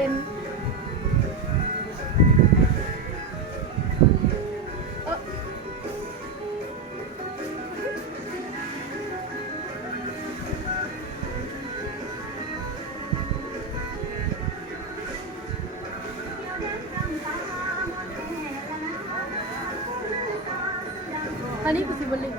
M อันนี้กูสิบลิ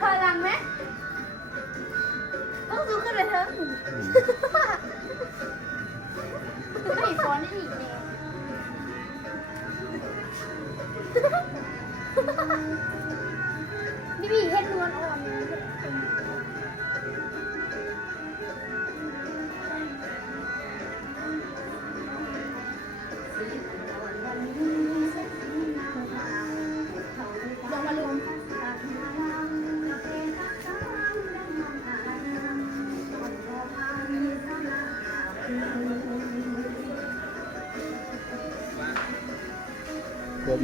พลังไหมต้องสู้ขึ้นไปเถอะไม่ฟ้อนได้อีกเนี่ยพี่เฮ็ดนวลอ่อนเลยลองมาลืมเดิน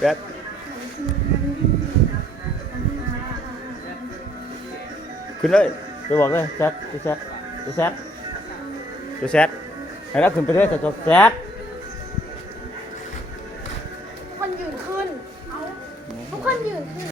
แป๊บขึ้นเลยไปบอกเลยแซดแซดแซดแซดให้เราขึ้นไปเลยแต่ตัวแซด คนยืนขึ้นทุกคนยืนขึ้น